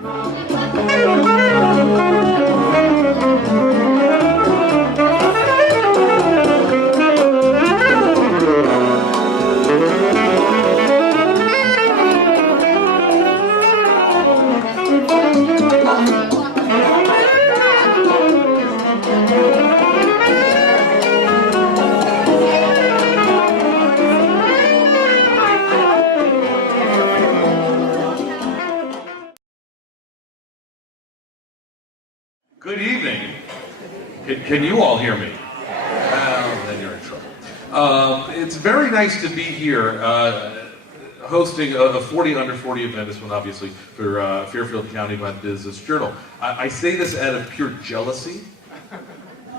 Good evening. Can you all hear me? Well, then you're in trouble. It's very nice to be here hosting a 40 under 40 event, this one obviously for Fairfield County Business Journal. I say this out of pure jealousy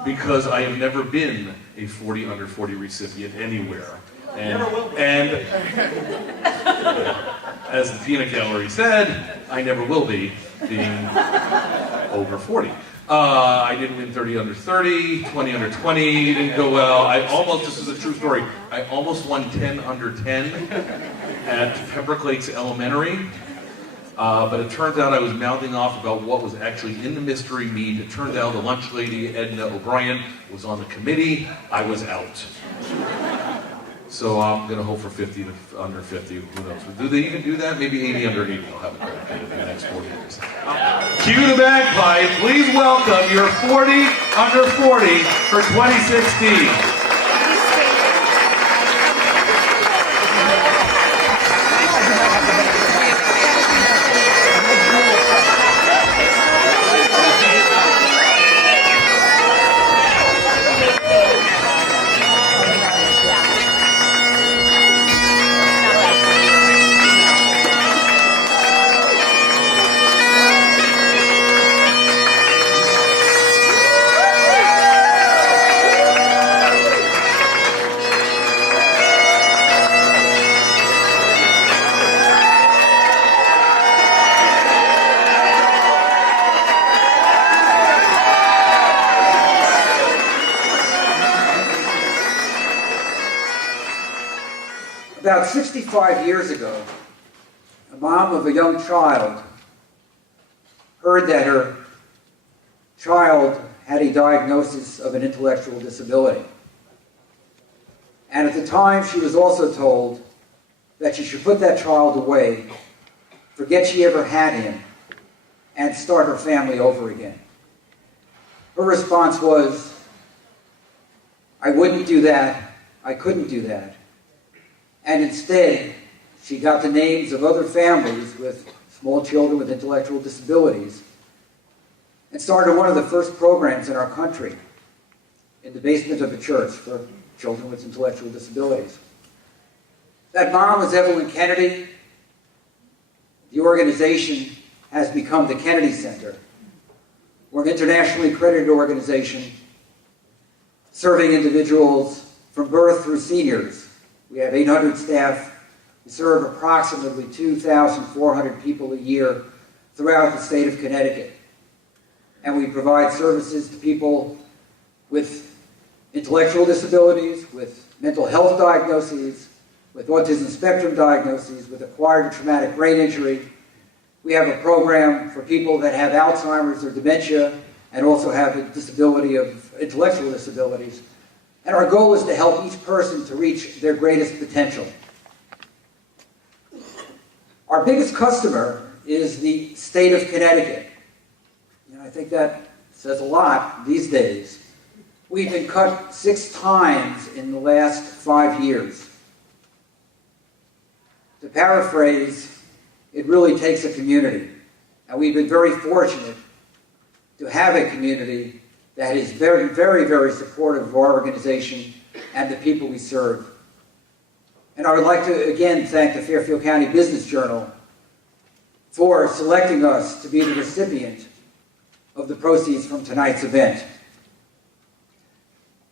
because I have never been a 40 under 40 recipient anywhere. And as the peanut gallery said, I never will be, being over 40. I didn't win 30 under 30, 20 under 20, didn't go well. This is a true story, I almost won 10 under 10 at Pembroke Elementary. But it turns out I was mouthing off about what was actually in the mystery meat. It turned out the lunch lady, Edna O'Brien, was on the committee. I was out. So I'm going to hope for 50 to under 50. Who knows? Do they even do that? Maybe 80 under 80 will have a crack at it in the next 40 years. Cue the bagpipe. Please welcome your 40 under 40 for 2016. About 65 years ago, a mom of a young child heard that her child had a diagnosis of an intellectual disability. And at the time, she was also told that she should put that child away, forget she ever had him, and start her family over again. Her response was, I wouldn't do that, I couldn't do that. And instead, she got the names of other families with small children with intellectual disabilities and started one of the first programs in our country in the basement of a church for children with intellectual disabilities. That mom was Evelyn Kennedy. The organization has become the Kennedy Center. We're an internationally accredited organization serving individuals from birth through seniors. We have 800 staff. We serve approximately 2,400 people a year throughout the state of Connecticut. And we provide services to people with intellectual disabilities, with mental health diagnoses, with autism spectrum diagnoses, with acquired or traumatic brain injury. We have a program for people that have Alzheimer's or dementia and also have a disability of intellectual disabilities. And our goal is to help each person to reach their greatest potential. Our biggest customer is the state of Connecticut. I think that says a lot these days. We've been cut 6 times in the last 5 years. To paraphrase, it really takes a community. And we've been very fortunate to have a community that is very, very, very supportive of our organization and the people we serve. And I would like to again thank the Fairfield County Business Journal for selecting us to be the recipient of the proceeds from tonight's event.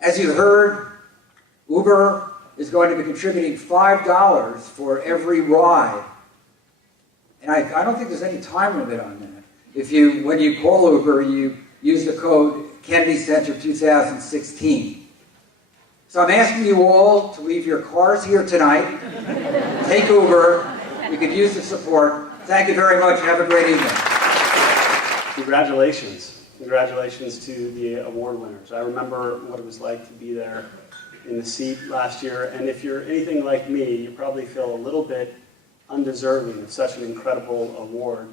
As you heard, Uber is going to be contributing $5 for every ride. And I don't think there's any time limit on that. When you call Uber, you use the code Kennedy Center 2016. So I'm asking you all to leave your cars here tonight, take Uber. We could use the support. Thank you very much. Have a great evening. congratulations. Congratulations to the award winners. I remember what it was like to be there in the seat last year, and if you're anything like me, you probably feel a little bit undeserving of such an incredible award.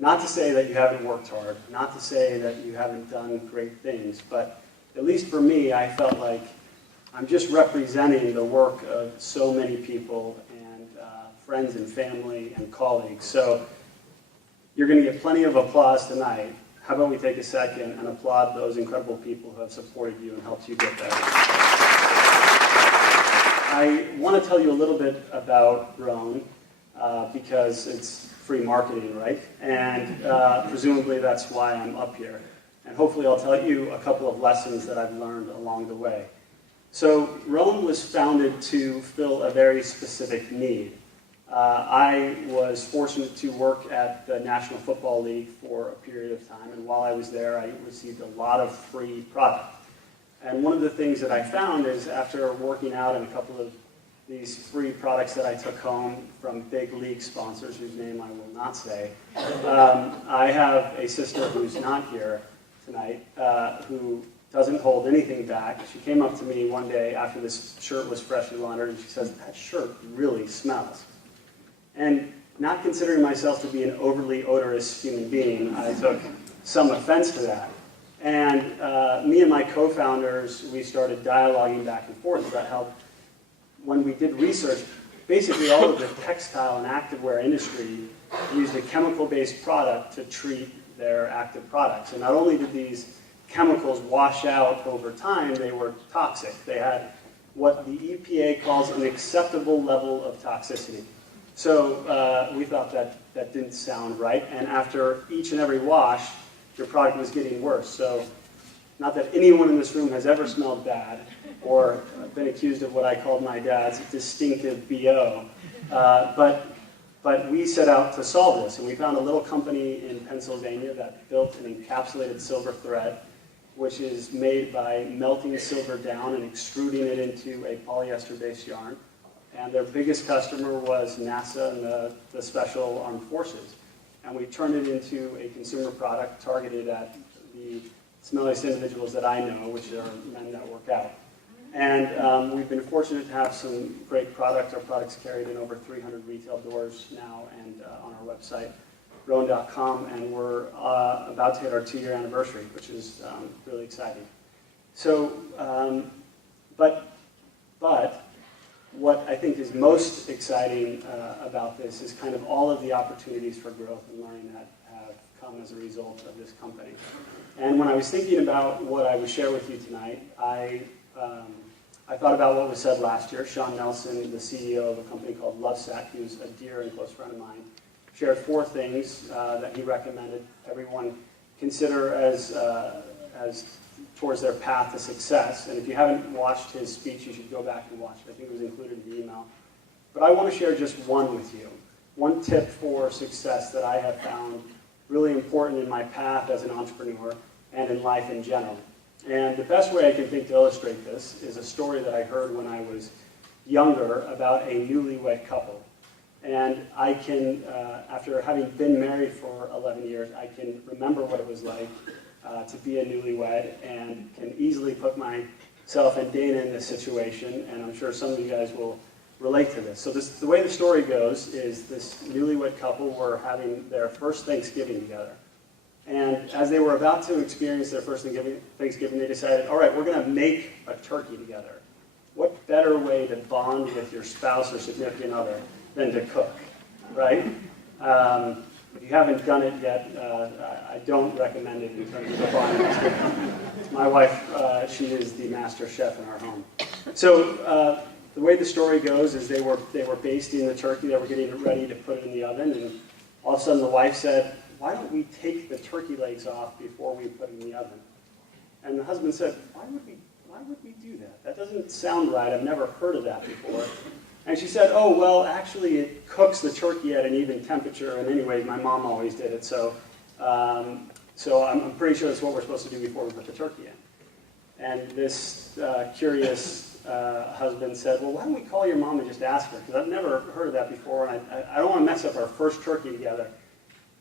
Not to say that you haven't worked hard, not to say that you haven't done great things, but at least for me, I felt like I'm just representing the work of so many people and friends and family and colleagues. So you're going to get plenty of applause tonight. How about we take a second and applaud those incredible people who have supported you and helped you get there. I want to tell you a little bit about Rhone because it's free marketing, right? And presumably that's why I'm up here. And hopefully I'll tell you a couple of lessons that I've learned along the way. So Rhone was founded to fill a very specific need. I was fortunate to work at the National Football League for a period of time, and while I was there, I received a lot of free product. And one of the things that I found is after working out in a couple of these free products that I took home from big league sponsors, whose name I will not say, I have a sister who's not here tonight, who doesn't hold anything back. She came up to me one day after this shirt was freshly laundered, and she says, "That shirt really smells." And not considering myself to be an overly odorous human being, I took some offense to that. And me and my co-founders, we started dialoguing back and forth about how, when we did research, basically all of the textile and activewear industry used a chemical-based product to treat their active products. And not only did these chemicals wash out over time, they were toxic. They had what the EPA calls an acceptable level of toxicity. So we thought that didn't sound right, and after each and every wash, your product was getting worse. So not that anyone in this room has ever smelled bad or been accused of what I called my dad's distinctive BO, but we set out to solve this, and we found a little company in Pennsylvania that built an encapsulated silver thread, which is made by melting silver down and extruding it into a polyester-based yarn. And their biggest customer was NASA and the Special Armed Forces. And we turned it into a consumer product targeted at the smelliest individuals that I know, which are men that work out. And we've been fortunate to have some great product. Our product's carried in over 300 retail doors now and on our website, Rhone.com, and we're about to hit our 2-year anniversary, which is really exciting. So, but what I think is most exciting about this is kind of all of the opportunities for growth and learning that have come as a result of this company. And when I was thinking about what I would share with you tonight, I thought about what was said last year. Sean Nelson, the CEO of a company called Lovesac, who's a dear and close friend of mine, shared 4 things that he recommended everyone consider as towards their path to success. And if you haven't watched his speech, you should go back and watch it. I think it was included in the email. But I want to share just one with you. One tip for success that I have found really important in my path as an entrepreneur and in life in general. And the best way I can think to illustrate this is a story that I heard when I was younger about a newlywed couple. And I can, after having been married for 11 years, I can remember what it was like to be a newlywed, and can easily put myself and Dana in this situation, and I'm sure some of you guys will relate to this. So the way the story goes is this newlywed couple were having their first Thanksgiving together. And as they were about to experience their first Thanksgiving, they decided, all right, we're going to make a turkey together. What better way to bond with your spouse or significant other than to cook, right? If you haven't done it yet, I don't recommend it in terms of the bonding experience. My wife, she is the master chef in our home. So the way the story goes is they were basting the turkey, they were getting it ready to put it in the oven, and all of a sudden the wife said, "Why don't we take the turkey legs off before we put it in the oven?" And the husband said, why would we do that? That doesn't sound right. I've never heard of that before. And she said, oh, well, actually it cooks the turkey at an even temperature, and anyways, my mom always did it, so I'm pretty sure that's what we're supposed to do before we put the turkey in. And this curious husband said, well, why don't we call your mom and just ask her, because I've never heard of that before, and I don't want to mess up our first turkey together.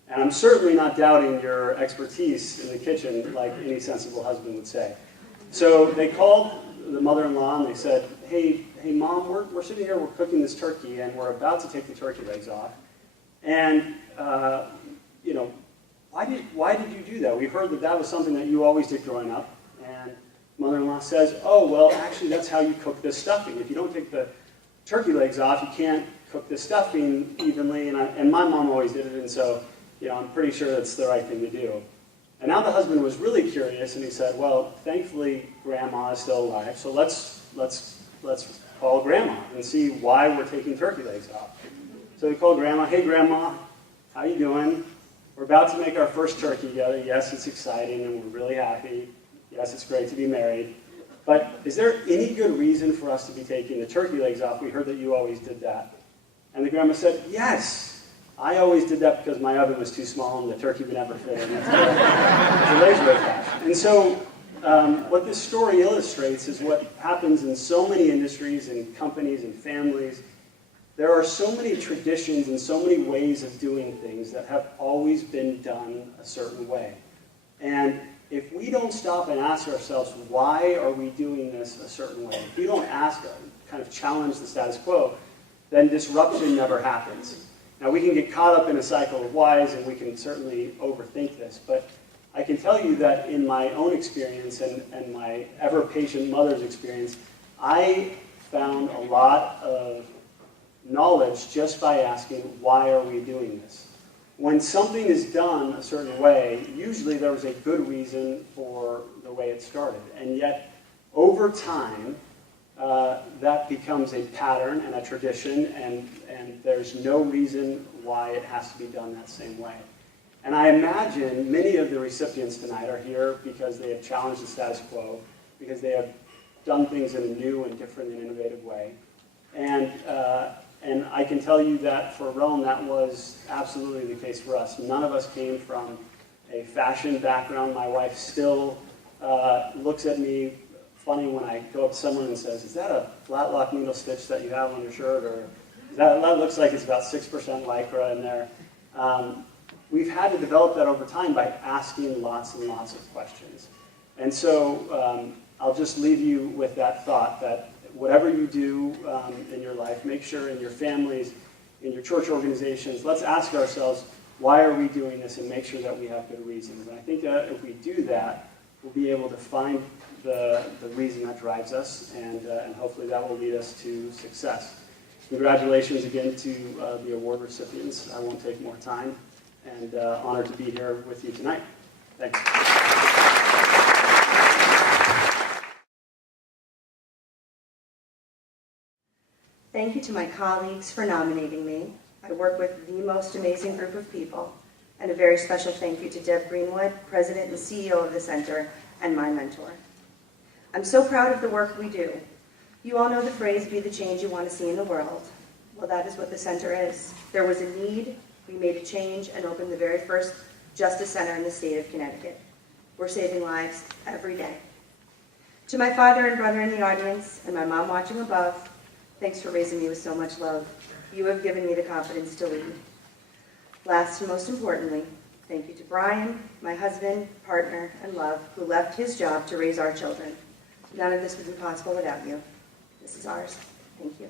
And I'm certainly not doubting your expertise in the kitchen like any sensible husband would say. So they called the mother-in-law and they said, hey Mom, we're sitting here, we're cooking this turkey, and we're about to take the turkey legs off. And, why did you do that? We heard that was something that you always did growing up. And mother-in-law says, oh, well, actually, that's how you cook this stuffing. If you don't take the turkey legs off, you can't cook the stuffing evenly. And my mom always did it, and so, I'm pretty sure that's the right thing to do. And now the husband was really curious, and he said, well, thankfully, Grandma is still alive, so let's call Grandma and see why we're taking turkey legs off. So we called Grandma. Hey, Grandma, how you doing? We're about to make our first turkey together. Yes, it's exciting, and we're really happy. Yes, it's great to be married. But is there any good reason for us to be taking the turkey legs off? We heard that you always did that. And the grandma said, yes, I always did that because my oven was too small and the turkey would never fit in. The legs were attached. And so what this story illustrates is what happens in so many industries and companies and families. There are so many traditions and so many ways of doing things that have always been done a certain way. And if we don't stop and ask ourselves, why are we doing this a certain way? If we don't ask, kind of challenge the status quo, then disruption never happens. Now, we can get caught up in a cycle of whys, and we can certainly overthink this, but I can tell you that in my own experience and my ever-patient mother's experience, I found a lot of knowledge just by asking, why are we doing this? When something is done a certain way, usually there was a good reason for the way it started. And yet, over time, that becomes a pattern and a tradition, and there's no reason why it has to be done that same way. And I imagine many of the recipients tonight are here because they have challenged the status quo, because they have done things in a new and different and innovative way. And I can tell you that for Rhone, that was absolutely the case for us. None of us came from a fashion background. My wife still looks at me funny when I go up to someone and says, is that a flat lock needle stitch that you have on your shirt? Or that looks like it's about 6% Lycra in there. We've had to develop that over time by asking lots and lots of questions. And so I'll just leave you with that thought that whatever you do in your life, make sure in your families, in your church organizations, let's ask ourselves, why are we doing this, and make sure that we have good reasons. And I think that if we do that, we'll be able to find the reason that drives us, and hopefully that will lead us to success. Congratulations again to the award recipients. I won't take more time, and honored to be here with you tonight. Thanks. Thank you to my colleagues for nominating me. I work with the most amazing group of people, and a very special thank you to Deb Greenwood, President and CEO of the Center, and my mentor. I'm so proud of the work we do. You all know the phrase, be the change you want to see in the world. Well, that is what the Center is. There was a need, we made a change, and opened the very first Justice Center in the state of Connecticut. We're saving lives every day. To my father and brother in the audience, and my mom watching above, thanks for raising me with so much love. You have given me the confidence to lead. Last and most importantly, thank you to Brian, my husband, partner, and love, who left his job to raise our children. None of this would be possible without you. This is ours. Thank you.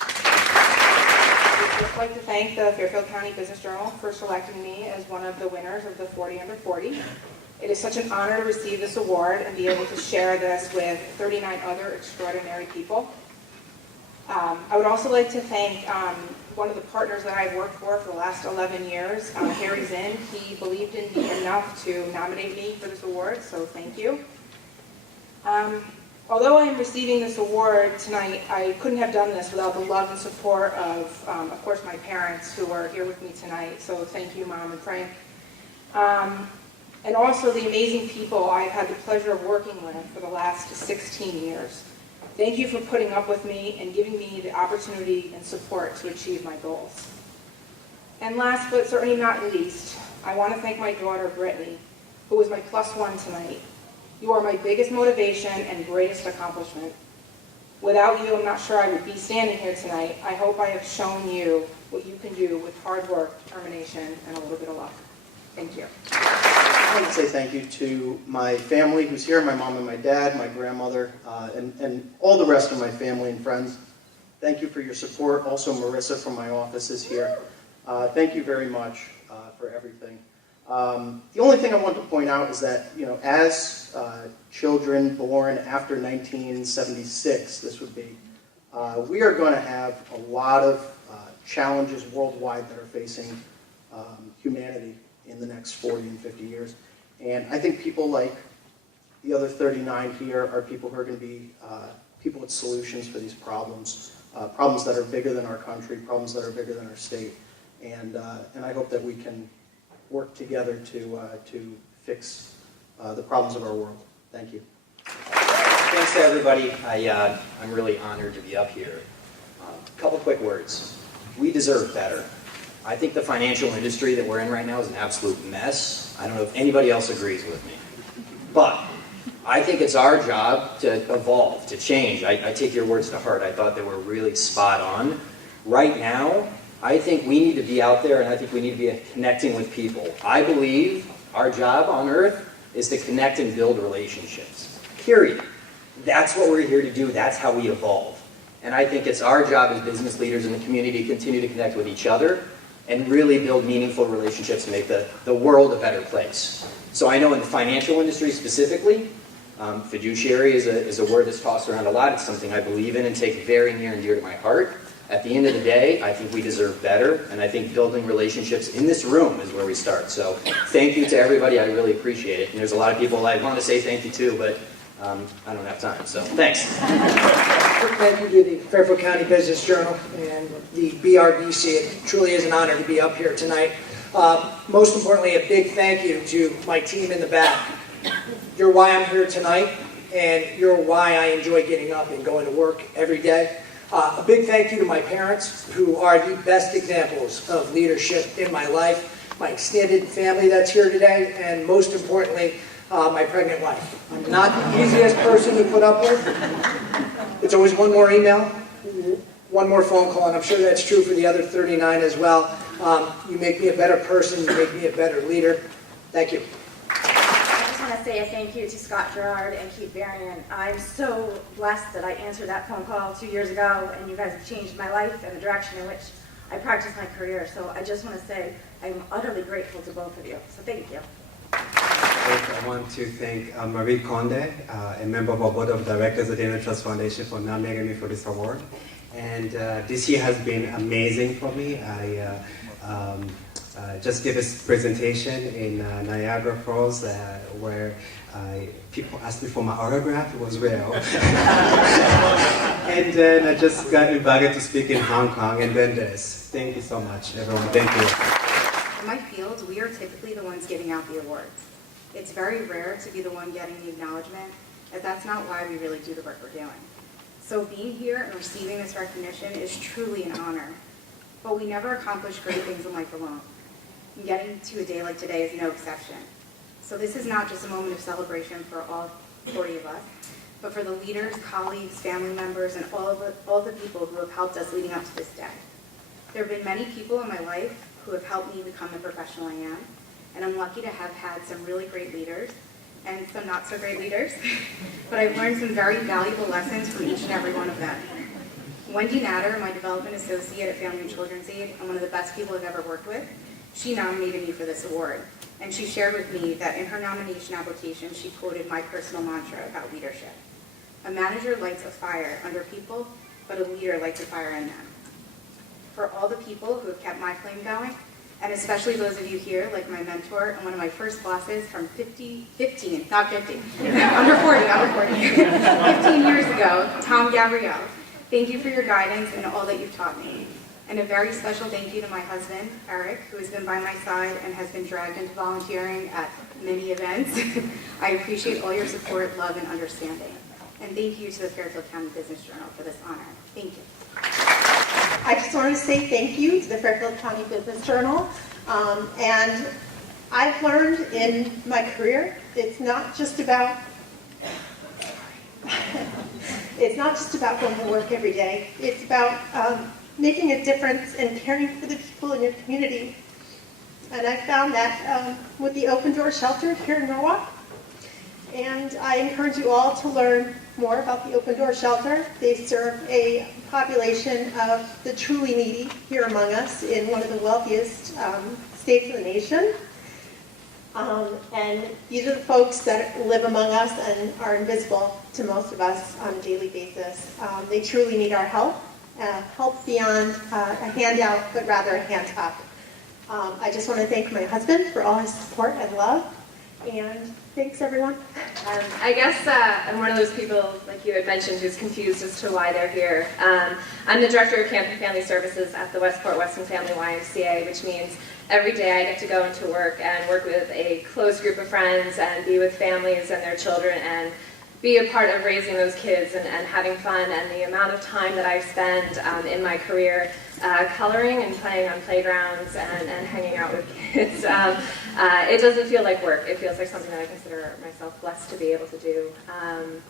I'd just like to thank the Fairfield County Business Journal for selecting me as one of the winners of the 40 Under 40. It is such an honor to receive this award and be able to share this with 39 other extraordinary people. I would also like to thank one of the partners that I've worked for the last 11 years, Harry Zinn. He believed in me enough to nominate me for this award, so thank you. Although I'm receiving this award tonight, I couldn't have done this without the love and support of course, my parents who are here with me tonight, so thank you, Mom and Frank. And also the amazing people I've had the pleasure of working with for the last 16 years. Thank you for putting up with me and giving me the opportunity and support to achieve my goals. And last but certainly not least, I want to thank my daughter, Brittany, who was my +1 tonight. You are my biggest motivation and greatest accomplishment. Without you, I'm not sure I would be standing here tonight. I hope I have shown you what you can do with hard work, determination, and a little bit of luck. Thank you. I want to say thank you to my family who's here, my mom and my dad, my grandmother, and all the rest of my family and friends. Thank you for your support. Also, Marissa from my office is here. Thank you very much for everything. The only thing I want to point out is that, as children born after 1976, this would be, we are going to have a lot of challenges worldwide that are facing humanity in the next 40 and 50 years. And I think people like the other 39 here are people who are going to be people with solutions for these problems, problems that are bigger than our country, problems that are bigger than our state. And I hope that we can work together to fix the problems of our world. Thank you. Thanks to everybody. I'm really honored to be up here. A couple quick words. We deserve better. I think the financial industry that we're in right now is an absolute mess. I don't know if anybody else agrees with me. But I think it's our job to evolve, to change. I take your words to heart. I thought they were really spot on. Right now, I think we need to be out there, and I think we need to be connecting with people. I believe our job on Earth is to connect and build relationships. Period. That's what we're here to do. That's how we evolve. And I think it's our job as business leaders in the community to continue to connect with each other and really build meaningful relationships to make the world a better place. So I know in the financial industry specifically, fiduciary is a word that's tossed around a lot. It's something I believe in and take very near and dear to my heart. At the end of the day, I think we deserve better, and I think building relationships in this room is where we start. So thank you to everybody. I really appreciate it. And there's a lot of people I want to say thank you to, but I don't have time. So thanks. Thank you to the Fairfield County Business Journal and the BRBC. It truly is an honor to be up here tonight. Most importantly, a big thank you to my team in the back. You're why I'm here tonight, and you're why I enjoy getting up and going to work every day. A big thank you to my parents, who are the best examples of leadership in my life, my extended family that's here today, and most importantly, my pregnant wife. I'm not the easiest person to put up with. It's always one more email, one more phone call, and I'm sure that's true for the other 39 as well. You make me a better person, you make me a better leader. Thank you. I want to say a thank you to Scott Gerard and Keith Varian. I'm so blessed that I answered that phone call 2 years ago, and you guys have changed my life and the direction in which I practice my career. So I just want to say I'm utterly grateful to both of you. So thank you. I want to thank Marie Conde, a member of our board of directors of the Dana Trust Foundation, for nominating me for this award. And this year has been amazing for me. I just gave this presentation in Niagara Falls where people asked me for my autograph. It was real. And then I just got invited to speak in Hong Kong, and then this. Thank you so much, everyone. Thank you. In my field, we are typically the ones giving out the awards. It's very rare to be the one getting the acknowledgement, as that's not why we really do the work we're doing. So being here and receiving this recognition is truly an honor. But we never accomplish great things in life alone. And getting to a day like today is no exception. So this is not just a moment of celebration for all 40 of us, but for the leaders, colleagues, family members, and all the people who have helped us leading up to this day. There have been many people in my life who have helped me become the professional I am, and I'm lucky to have had some really great leaders and some not so great leaders, but I've learned some very valuable lessons from each and every one of them. Wendy Natter, my development associate at Family and Children's Aid, and one of the best people I've ever worked with, she nominated me for this award, and she shared with me that in her nomination application, she quoted my personal mantra about leadership. A manager lights a fire under people, but a leader lights a fire in them. For all the people who have kept my flame going, and especially those of you here, like my mentor and one of my first bosses from 15 years ago, Tom Gabrielle. Thank you for your guidance and all that you've taught me. And a very special thank you to my husband, Eric, who has been by my side and has been dragged into volunteering at many events. I appreciate all your support, love, and understanding. And thank you to the Fairfield County Business Journal for this honor. Thank you. I just want to say thank you to the Fairfield County Business Journal. And I've learned in my career, it's not just about going to work every day. It's about making a difference and caring for the people in your community. And I found that with the Open Door Shelter here in Norwalk. And I encourage you all to learn more about the Open Door Shelter. They serve a population of the truly needy here among us in one of the wealthiest states of the nation. And these are the folks that live among us and are invisible to most of us on a daily basis. They truly need our help, help beyond a handout, but rather a hand up. I just want to thank my husband for all his support and love, and thanks everyone. I guess I'm one of those people, like you had mentioned, who's confused as to why they're here. I'm the Director of Camp and Family Services at the Westport Weston Family YMCA, which means every day I get to go into work and work with a close group of friends and be with families and their children and be a part of raising those kids and having fun. And the amount of time that I spend in my career coloring and playing on playgrounds and hanging out with kids, it doesn't feel like work. It feels like something that I consider myself blessed to be able to do.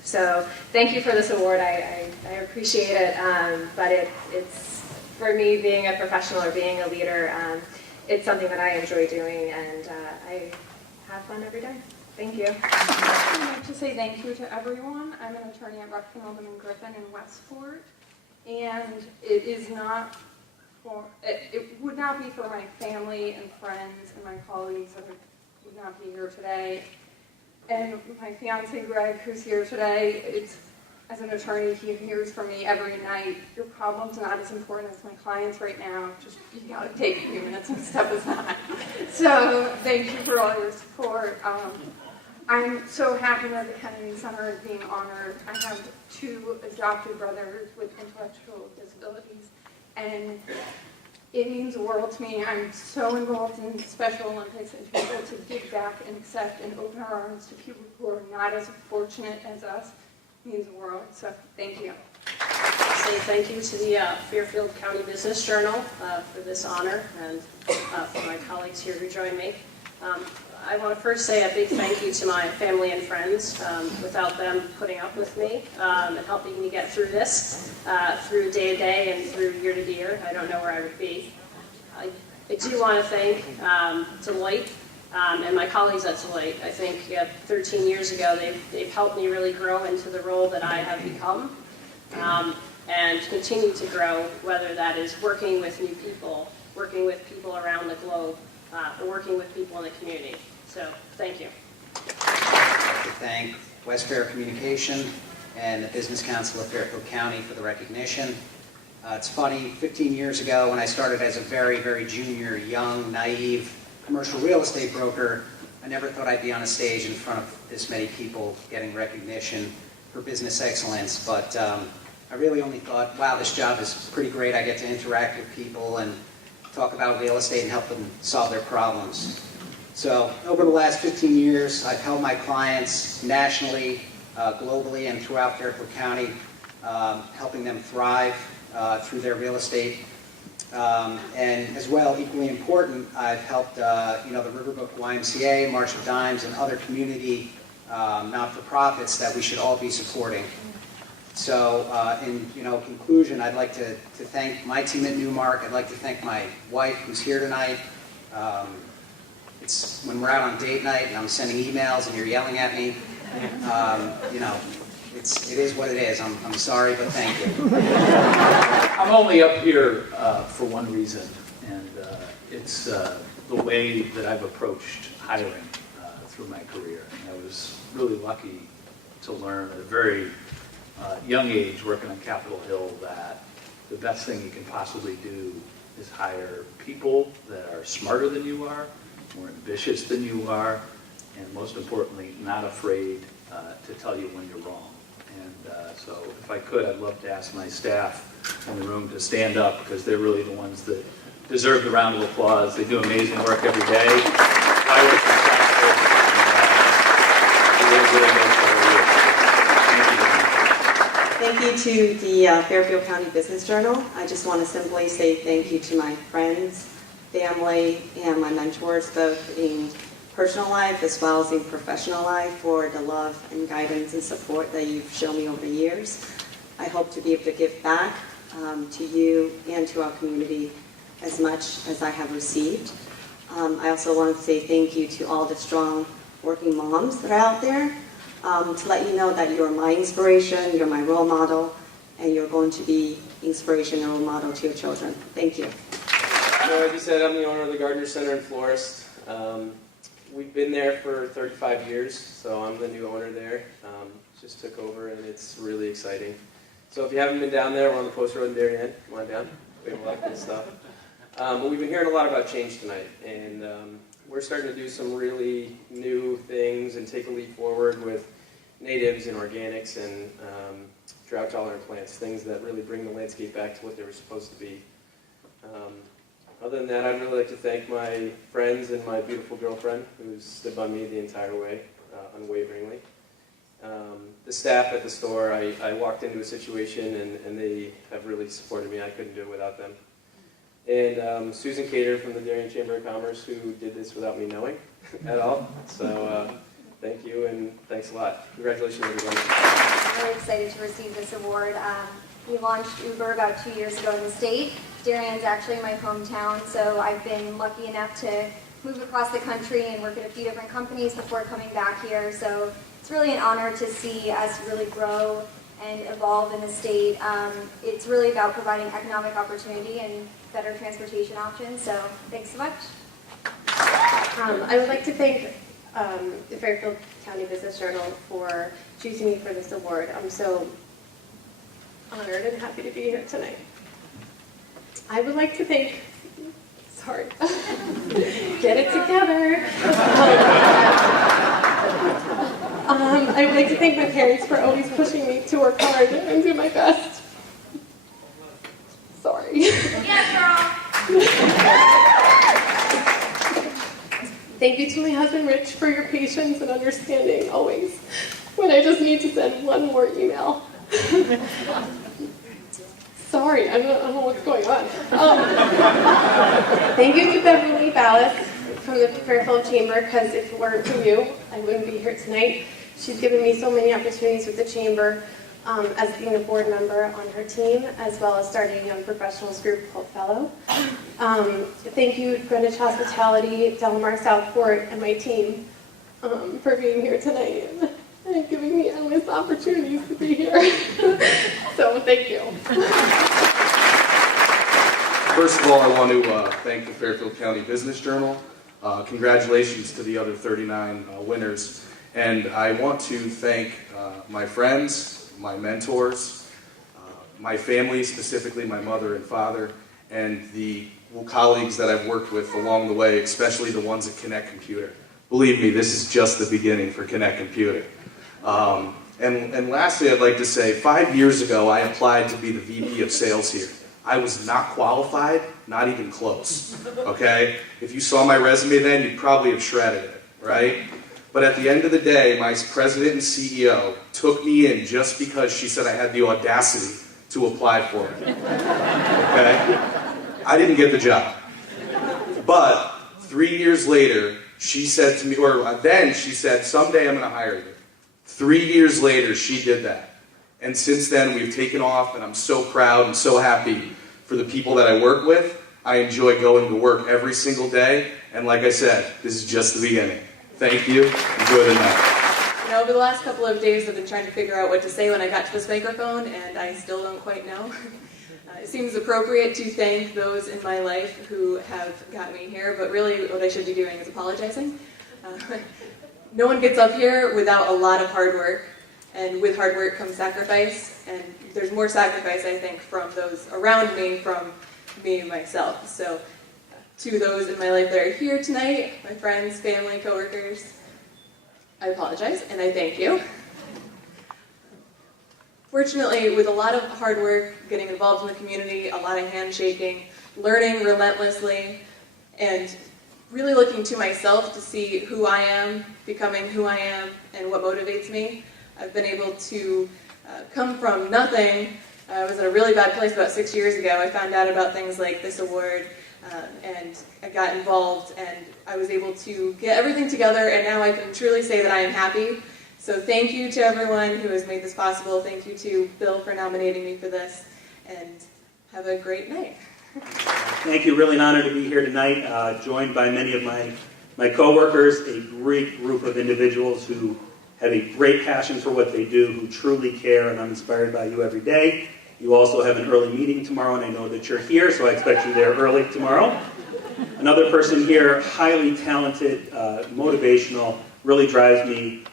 So thank you for this award. I appreciate it, but it's for me, being a professional or being a leader, it's something that I enjoy doing, and I have fun every day. Thank you. I'd like to say thank you to everyone. I'm an attorney at Rutkin, Oldham & Griffin in Westport, and it would not be for my family and friends and my colleagues that would not be here today. And my fiance Greg, who's here today, as an attorney, he hears from me every night, your problem's not as important as my clients right now. Just, you gotta take a few minutes and step aside. So thank you for all your support. I'm so happy that the Kennedy Center is being honored. I have 2 adopted brothers with intellectual disabilities, and it means the world to me. I'm so involved in Special Olympics and to be able to give back and accept and open our arms to people who are not as fortunate as us means the world. So thank you. Say thank you to the Fairfield County Business Journal for this honor, and for my colleagues here who joined me. I want to first say a big thank you to my family and friends. Without them putting up with me and helping me get through this, through day to day and through year to year, I don't know where I would be. I do want to thank Deloitte and my colleagues at Deloitte. I think 13 years ago they've helped me really grow into the role that I have become, and continue to grow, whether that is working with new people, working with people around the globe, or working with people in the community. So, thank you. I'd like to thank West Fair Communication and the Business Council of Fairfield County for the recognition. It's funny, 15 years ago when I started as a very, very junior, young, naive commercial real estate broker, I never thought I'd be on a stage in front of this many people getting recognition for business excellence, but I really only thought, wow, this job is pretty great. I get to interact with people and talk about real estate and help them solve their problems. So over the last 15 years, I've helped my clients nationally, globally, and throughout Fairfield County, helping them thrive through their real estate. And as well, equally important, I've helped the Riverbook YMCA, March of Dimes, and other community not-for-profits that we should all be supporting. So in conclusion, I'd like to thank my team at Newmark. I'd like to thank my wife who's here tonight. It's when we're out on date night and I'm sending emails and you're yelling at me, it is what it is. I'm sorry, but thank you. I'm only up here for one reason, and it's the way that I've approached hiring through my career. And I was really lucky to learn at a very young age, working on Capitol Hill, that the best thing you can possibly do is hire people that are smarter than you are, more ambitious than you are, and most importantly, not afraid to tell you when you're wrong. And so if I could, I'd love to ask my staff in the room to stand up, because they're really the ones that deserve the round of applause. They do amazing work every day. I work Thank you to the Fairfield County Business Journal. I just want to simply say thank you to my friends, family, and my mentors, both in personal life as well as in professional life, for the love and guidance and support that you've shown me over the years. I hope to be able to give back to you and to our community as much as I have received. I also want to say thank you to all the strong working moms that are out there, to let you know that you're my inspiration, you're my role model, and you're going to be inspiration and role model to your children. Thank you. As you said, I'm the owner of the Gardner Center in Florist. We've been there for 35 years, so I'm the new owner there. Just took over, and it's really exciting. So if you haven't been down there, we're on the Post Road in Darien. Come on down. We have a lot of good stuff. But we've been hearing a lot about change tonight, and we're starting to do some really new things and take a leap forward with natives and organics and drought-tolerant plants, things that really bring the landscape back to what they were supposed to be. Other than that, I'd really like to thank my friends and my beautiful girlfriend who's stood by me the entire way, unwaveringly. The staff at the store, I walked into a situation and they have really supported me. I couldn't do it without them. And Susan Cater from the Darien Chamber of Commerce, who did this without me knowing at all. So thank you and thanks a lot. Congratulations, everybody. I'm really excited to receive this award. We launched Uber about 2 years ago in the state. Darien's actually my hometown, so I've been lucky enough to move across the country and work at a few different companies before coming back here. So it's really an honor to see us really grow and evolve in the state. It's really about providing economic opportunity and better transportation options, so thanks so much. I would like to thank the Fairfield County Business Journal for choosing me for this award. I'm so honored and happy to be here tonight. I would like to thank, sorry, get it together. I would like to thank my parents for always pushing me to work hard and do my best. Sorry. Yeah, girl. Thank you to my husband, Rich, for your patience and understanding always when I just need to send one more email. Sorry, I don't know what's going on. Thank you to Beverly Ballas from the Fairfield Chamber, because if it weren't for you, I wouldn't be here tonight. She's given me so many opportunities with the Chamber, as being a board member on her team, as well as starting a young professionals group called Fellow. Thank you, Greenwich Hospitality, Delamar Southport, and my team for being here tonight and giving me endless opportunities to be here. So thank you. First of all, I want to thank the Fairfield County Business Journal. Congratulations to the other 39 winners. And I want to thank my friends, my mentors, my family, specifically my mother and father, and the colleagues that I've worked with along the way, especially the ones at Connect Computer. Believe me, this is just the beginning for Connect Computer. And lastly, I'd like to say, 5 years ago, I applied to be the VP of Sales here. I was not qualified, not even close, okay? If you saw my resume then, you'd probably have shredded it, right? But at the end of the day, my president and CEO took me in just because she said I had the audacity to apply for it, okay? I didn't get the job. But 3 years later, she said to me, or then she said, someday I'm going to hire you. 3 years later, she did that. And since then, we've taken off, and I'm so proud and so happy for the people that I work with. I enjoy going to work every single day, and like I said, this is just the beginning. Thank you. Enjoy the night. You know, over the last couple of days, I've been trying to figure out what to say when I got to this microphone, and I still don't quite know. It seems appropriate to thank those in my life who have got me here, but really what I should be doing is apologizing. No one gets up here without a lot of hard work, and with hard work comes sacrifice, and there's more sacrifice, I think, from those around me, from me myself. So to those in my life that are here tonight, my friends, family, coworkers, I apologize, and I thank you. Fortunately, with a lot of hard work, getting involved in the community, a lot of handshaking, learning relentlessly, and really looking to myself to see who I am, becoming who I am, and what motivates me, I've been able to come from nothing. I was at a really bad place about 6 years ago. I found out about things like this award, and I got involved, and I was able to get everything together, and now I can truly say that I am happy. So thank you to everyone who has made this possible. Thank you to Bill for nominating me for this, and have a great night. Thank you. Really an honor to be here tonight, joined by many of my coworkers, a great group of individuals who have a great passion for what they do, who truly care, and I'm inspired by you every day. You also have an early meeting tomorrow, and I know that you're here, so I expect you there early tomorrow. Another person here, highly talented, motivational, really drives me,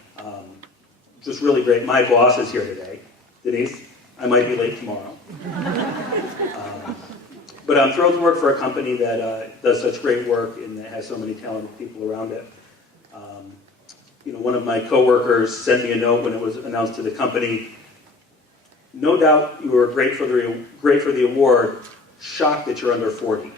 just really great. My boss is here today, Denise. I might be late tomorrow. But I'm thrilled to work for a company that does such great work and that has so many talented people around it. One of my coworkers sent me a note when it was announced to the company. No doubt you were great for the award. Shocked that you're under 40.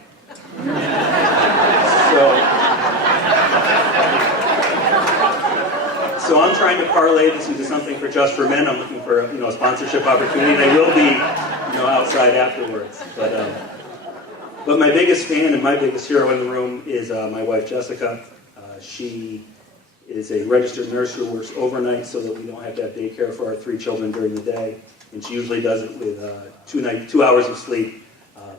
So I'm trying to parlay this into something for Just for Men. I'm looking for a sponsorship opportunity, and I will be outside afterwards. But my biggest fan and my biggest hero in the room is my wife Jessica. She is a registered nurse who works overnight so that we don't have to have daycare for our 3 children during the day, and she usually does it with 2 hours of sleep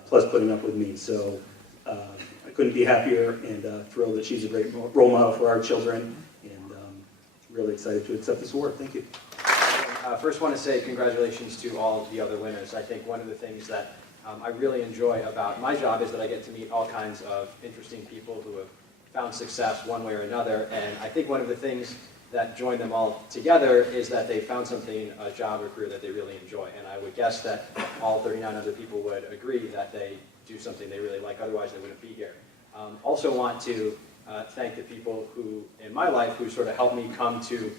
plus putting up with me. So I couldn't be happier and thrilled that she's a great role model for our children, and really excited to accept this award. Thank you. First, want to say congratulations to all of the other winners. I think one of the things that I really enjoy about my job is that I get to meet all kinds of interesting people who have found success one way or another, and I think one of the things that joined them all together is that they found something, a job or career that they really enjoy, and I would guess that all 39 other people would agree that they do something they really like, otherwise they wouldn't be here. Also want to thank the people who, in my life, who sort of helped me come to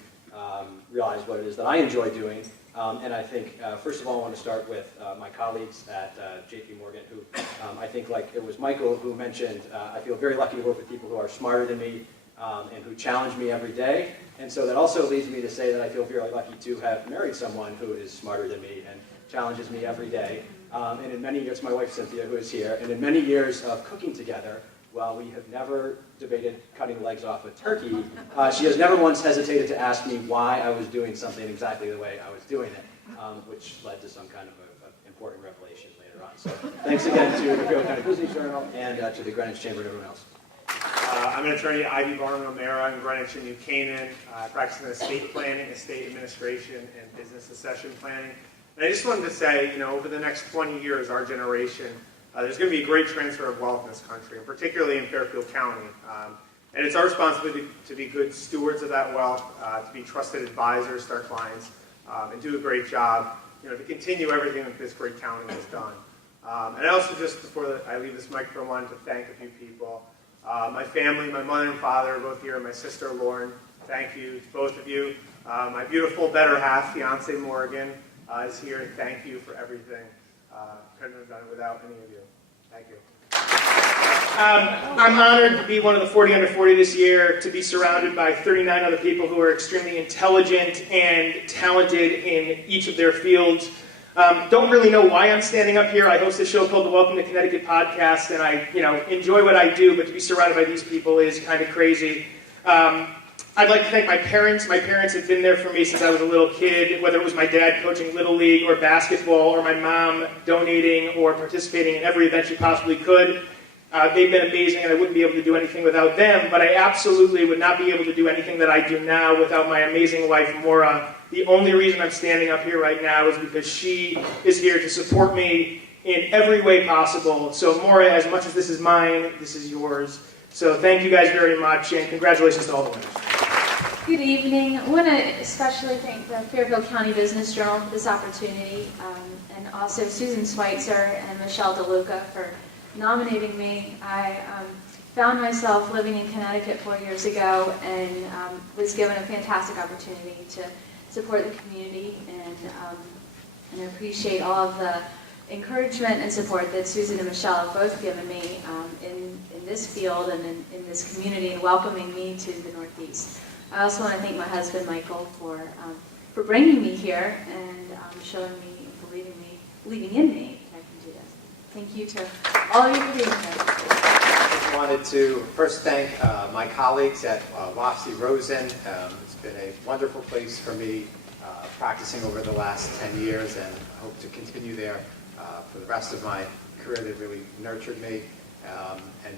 realize what it is that I enjoy doing. And I think, first of all, I want to start with my colleagues at JP Morgan, who I think, like it was Michael who mentioned, I feel very lucky to work with people who are smarter than me and who challenge me every day. And so that also leads me to say that I feel very lucky to have married someone who is smarter than me and challenges me every day. And in many years, my wife Cynthia, who is here, and in many years of cooking together, while we have never debated cutting legs off a turkey, she has never once hesitated to ask me why I was doing something exactly the way I was doing it, which led to some kind of important revelation later on. So thanks again to the Fairfield County Business Journal and to the Greenwich Chamber and everyone else. I'm an attorney at Ivy Barnum O'Mara in Greenwich and New Canaan, practicing estate planning, estate administration, and business succession planning. And I just wanted to say, over the next 20 years, our generation, there's going to be a great transfer of wealth in this country, and particularly in Fairfield County. And it's our responsibility to be good stewards of that wealth, to be trusted advisors to our clients, and do a great job, to continue everything that this great county has done. And I also, just before I leave this microphone, wanted to thank a few people. My family, my mother and father are both here, my sister Lauren, thank you to both of you. My beautiful better half, fiance Morgan, is here, and thank you for everything. Couldn't have done it without any of you. Thank you. I'm honored to be one of the 40 under 40 this year, to be surrounded by 39 other people who are extremely intelligent and talented in each of their fields. Don't really know why I'm standing up here. I host a show called the Welcome to Connecticut podcast, and I enjoy what I do, but to be surrounded by these people is kind of crazy. I'd like to thank my parents. My parents have been there for me since I was a little kid, whether it was my dad coaching Little League or basketball, or my mom donating or participating in every event she possibly could. They've been amazing, and I wouldn't be able to do anything without them, but I absolutely would not be able to do anything that I do now without my amazing wife, Maura. The only reason I'm standing up here right now is because she is here to support me in every way possible. So Maura, as much as this is mine, this is yours. So thank you guys very much, and congratulations to all the winners. Good evening. I want to especially thank the Fairfield County Business Journal for this opportunity, and also Susan Schweitzer and Michelle DeLuca for nominating me. I found myself living in Connecticut 4 years ago and was given a fantastic opportunity to support the community, and I appreciate all of the encouragement and support that Susan and Michelle have both given me in this field and in this community, and welcoming me to the Northeast. I also want to thank my husband Michael for bringing me here and showing me, believing in me that I can do this. Thank you to all of you for being here. I just wanted to first thank my colleagues at WAFC Rosen. It's been a wonderful place for me practicing over the last 10 years, and I hope to continue there for the rest of my career that really nurtured me. And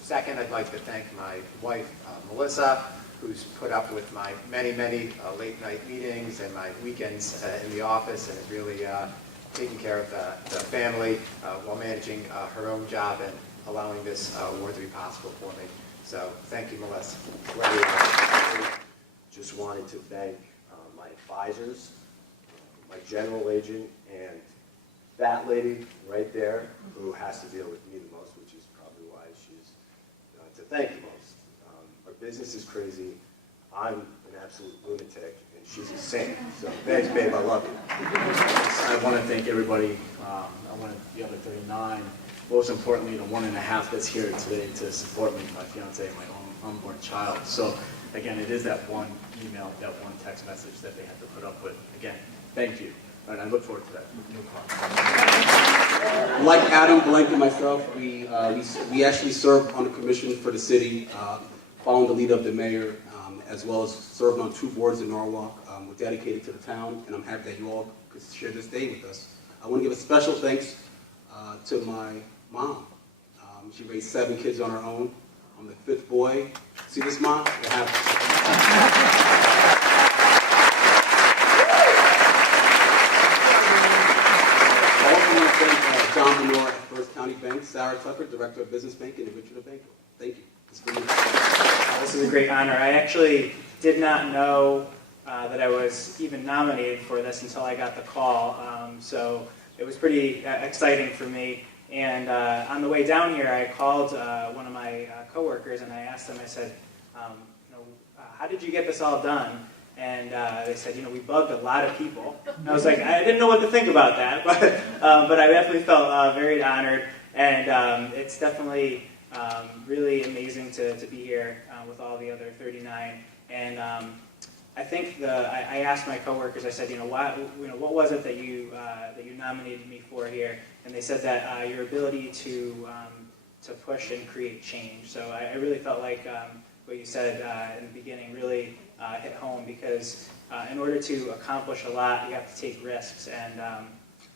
second, I'd like to thank my wife, Melissa, who's put up with my many late night meetings and my weekends in the office, and is really taking care of the family while managing her own job and allowing this award to be possible for me. So thank you, Melissa. Just wanted to thank my advisors, my general agent, and that lady right there who has to deal with me the most, which is probably why she's to thank the most. Our business is crazy. I'm an absolute lunatic, and she's a saint. So thanks, babe. I love you. I want to thank everybody. I want the other 39. Most importantly, the 1.5 that's here today to support me, my fiance, and my own unborn child. So again, it is that one email, that one text message that they have to put up with. Again, thank you. And I look forward to that new car. Like Adam, Blank, and myself, we actually served on a commission for the city, following the lead of the mayor, as well as served on 2 boards in Norwalk. We're dedicated to the town, and I'm happy that you all could share this day with us. I want to give a special thanks to my mom. She raised 7 kids on her own. I'm the 5th boy. See this, Mom? What happened? I also want to thank John Menor at First County Bank, Sarah Tucker, Director of Business Banking, and Richard Banco. Thank you. This is a great honor. I actually did not know that I was even nominated for this until I got the call. So it was pretty exciting for me. And on the way down here, I called one of my coworkers and I asked them, I said, how did you get this all done? And they said, we bugged a lot of people. And I was like, I didn't know what to think about that, but I definitely felt very honored. And it's definitely really amazing to be here with all the other 39. And I think I asked my coworkers, I said, what was it that you nominated me for here? And they said that your ability to push and create change. So I really felt like what you said in the beginning really hit home, because in order to accomplish a lot, you have to take risks. And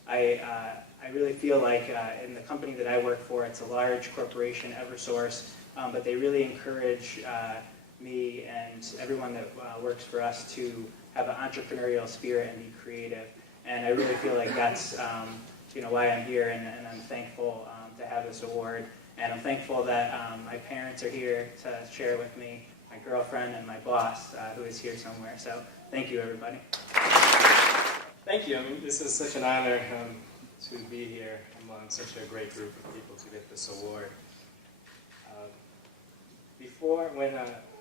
I really feel like in the company that I work for, it's a large corporation, Eversource, but they really encourage me and everyone that works for us to have an entrepreneurial spirit and be creative. And I really feel like that's why I'm here, and I'm thankful to have this award. And I'm thankful that my parents are here to share with me, my girlfriend, and my boss, who is here somewhere. So thank you, everybody. Thank you. This is such an honor to be here among such a great group of people to get this award. Before, when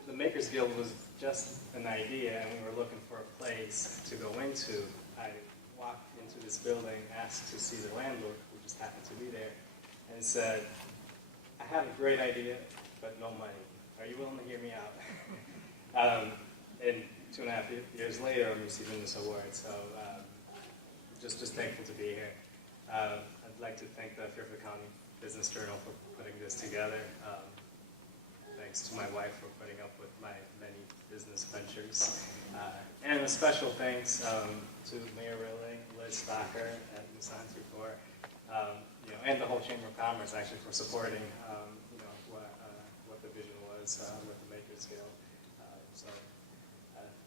the Makers Guild was just an idea and we were looking for a place to go into, I walked into this building, asked to see the landlord, who just happened to be there, and said, I have a great idea, but no money. Are you willing to hear me out? And 2.5 years later, I'm receiving this award, so just thankful to be here. I'd like to thank the Fairfield County Business Journal for putting this together. Thanks to my wife for putting up with my many business ventures. And a special thanks to Mayor Rilling, Liz Stocker, and Musanti for, and the whole Chamber of Commerce actually for supporting, what the vision was with the Makers Guild.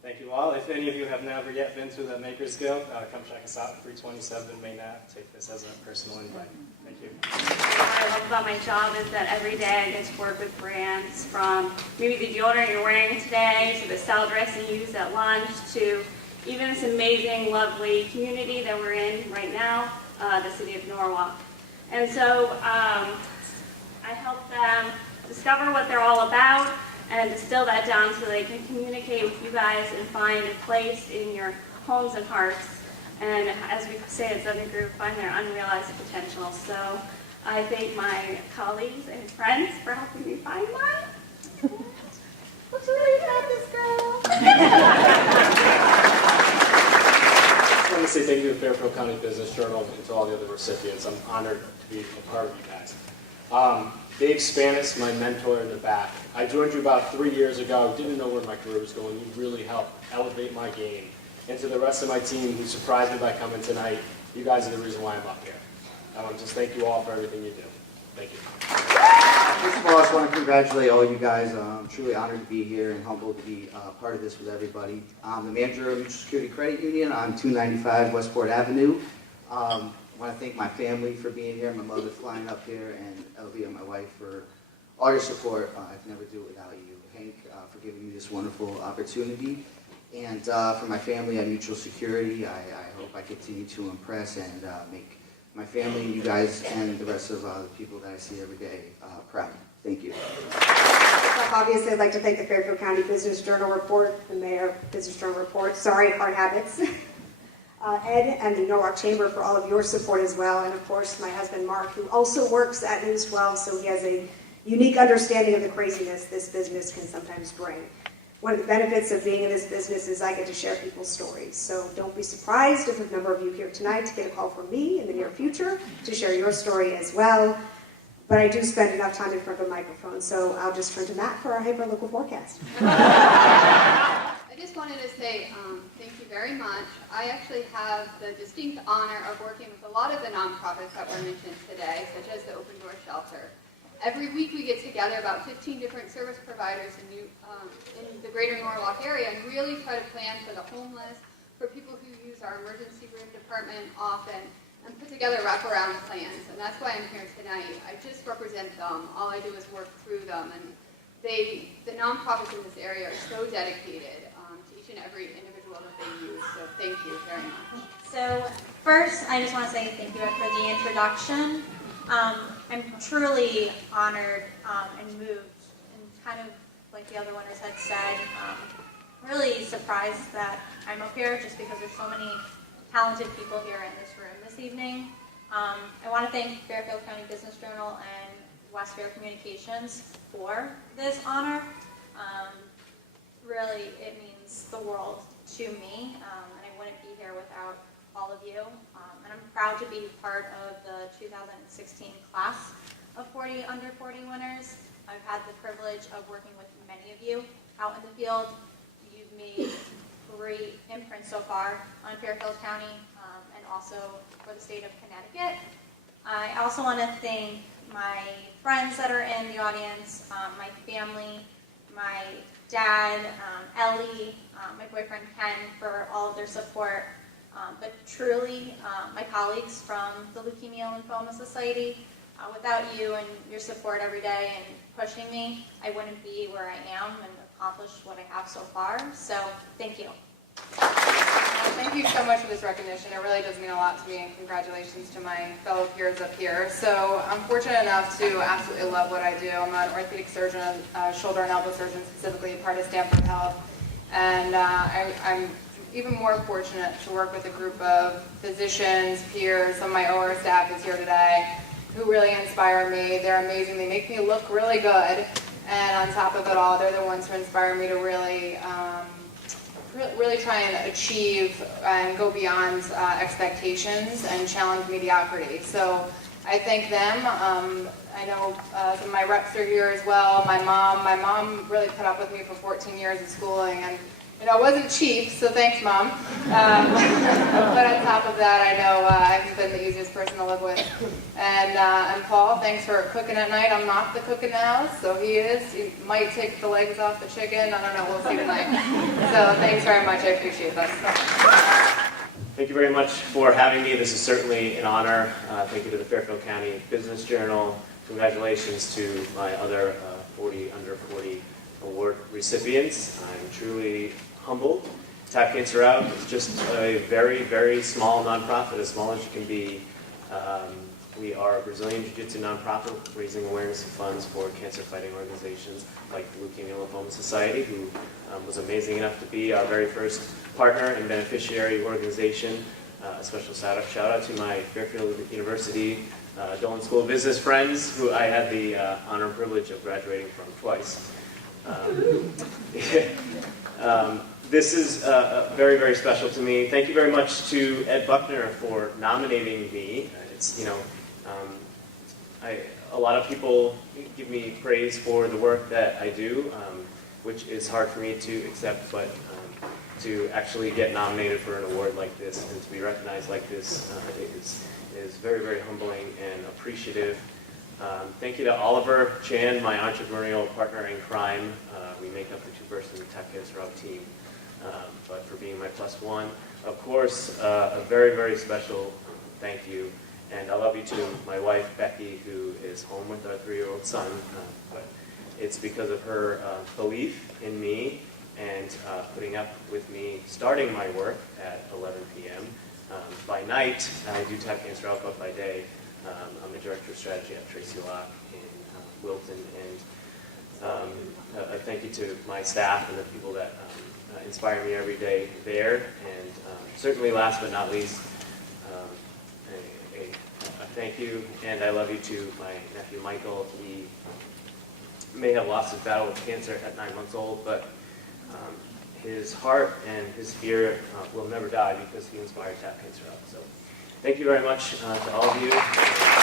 Thank you all. If any of you have never yet been to the Makers Guild, come check us out, 327 Main Ave. Take this as a personal invite. Thank you. What I love about my job is that every day I get to work with brands, from maybe the deodorant you're wearing today, to the salad dressing you use at lunch, to even this amazing, lovely community that we're in right now, the city of Norwalk. And so I help them discover what they're all about and distill that down so they can communicate with you guys and find a place in your homes and hearts. And as we say at Southern Group, find their unrealized potential. So I thank my colleagues and friends for helping me find mine. What's really about this girl? I just want to say thank you to Fairfield County Business Journal and to all the other recipients. I'm honored to be a part of you guys. Dave Spanis, my mentor in the back. I joined you about 3 years ago. Didn't know where my career was going. You really helped elevate my game. And to the rest of my team who surprised me by coming tonight, you guys are the reason why I'm up here. I want to just thank you all for everything you do. Thank you. First of all, I just want to congratulate all you guys. I'm truly honored to be here and humbled to be part of this with everybody. I'm the manager of Mutual Security Credit Union on 295 Westport Avenue. I want to thank my family for being here, my mother flying up here, and Elvia, my wife, for all your support. I can never do it without you. Hank, for giving me this wonderful opportunity. And for my family at Mutual Security, I hope I continue to impress and make my family, you guys, and the rest of the people that I see every day proud. Thank you. Obviously, I'd like to thank the Fairfield County Business Journal report, the Mayor Business Journal report, sorry, Hard Habits, Ed, and the Norwalk Chamber for all of your support as well, and of course my husband Mark, who also works at News 12, so he has a unique understanding of the craziness this business can sometimes bring. One of the benefits of being in this business is I get to share people's stories. So don't be surprised if a number of you here tonight get a call from me in the near future to share your story as well. But I do spend enough time in front of a microphone, so I'll just turn to Matt for our hyperlocal forecast. I just wanted to say thank you very much. I actually have the distinct honor of working with a lot of the nonprofits that were mentioned today, such as the Open Door Shelter. Every week we get together, about 15 different service providers in the greater Norwalk area, and really try to plan for the homeless, for people who use our emergency room department often, and put together wraparound plans. And that's why I'm here tonight. I just represent them. All I do is work through them. And the nonprofits in this area are so dedicated to each and every individual that they use. So thank you very much. So first, I just want to say thank you for the introduction. I'm truly honored and moved, and kind of like the other one had said, really surprised that I'm up here just because there's so many talented people here in this room this evening. I want to thank Fairfield County Business Journal and West Fair Communications for this honor. Really, it means the world to me, and I wouldn't be here without all of you. And I'm proud to be part of the 2016 class of 40 under 40 winners. I've had the privilege of working with many of you out in the field. You've made great imprints so far on Fairfield County and also for the state of Connecticut. I also want to thank my friends that are in the audience, my family, my dad, Ellie, my boyfriend Ken, for all of their support. But truly, my colleagues from the Leukemia Lymphoma Society, without you and your support every day and pushing me, I wouldn't be where I am and accomplish what I have so far. So, thank you. Thank you so much for this recognition. It really does mean a lot to me, and congratulations to my fellow peers up here. So I'm fortunate enough to absolutely love what I do. I'm an orthopedic surgeon, shoulder and elbow surgeon, specifically a part of Stanford Health. And I'm even more fortunate to work with a group of physicians, peers, some of my OR staff is here today, who really inspire me. They're amazing. They make me look really good. And on top of it all, they're the ones who inspire me to really try and achieve and go beyond expectations and challenge mediocrity. So I thank them. I know some of my reps are here as well. My mom really put up with me for 14 years of schooling, and it wasn't cheap, so thanks, Mom. But on top of that, I know I haven't been the easiest person to live with. And Paul, thanks for cooking at night. I'm not the cook in the house, so he is. He might take the legs off the chicken. I don't know. We'll see tonight. So thanks very much. I appreciate that. Thank you very much for having me. This is certainly an honor. Thank you to the Fairfield County Business Journal. Congratulations to my other 40 under 40 award recipients. I'm truly humbled. Tap Cancer Out is just a very, very small nonprofit, as small as you can be. We are a Brazilian Jiu-Jitsu nonprofit raising awareness and funds for cancer-fighting organizations like the Leukemia Lymphoma Society, who was amazing enough to be our very first partner and beneficiary organization. A special shout out to my Fairfield University Dolan School of Business friends, who I had the honor and privilege of graduating from twice. This is very, very special to me. Thank you very much to Ed Buckner for nominating me. It's, a lot of people give me praise for the work that I do, which is hard for me to accept, but to actually get nominated for an award like this and to be recognized like this is very, very humbling and appreciative. Thank you to Oliver Chan, my entrepreneurial partner in crime. We make up the two-person tech Route team, but for being my plus one. Of course, a very, very special thank you, and I love you too, my wife Becky, who is home with our 3-year-old son, but it's because of her belief in me and putting up with me starting my work at 11 p.m. By night, I do tap cancer out, but by day, I'm the director of strategy at Tracy Locke in Wilton. And a thank you to my staff and the people that inspire me every day there. And certainly last but not least, a thank you and I love you to my nephew Michael. He may have lost his battle with cancer at 9 months old, but his heart and his spirit will never die because he inspired Tap Cancer Up. So thank you very much to all of you.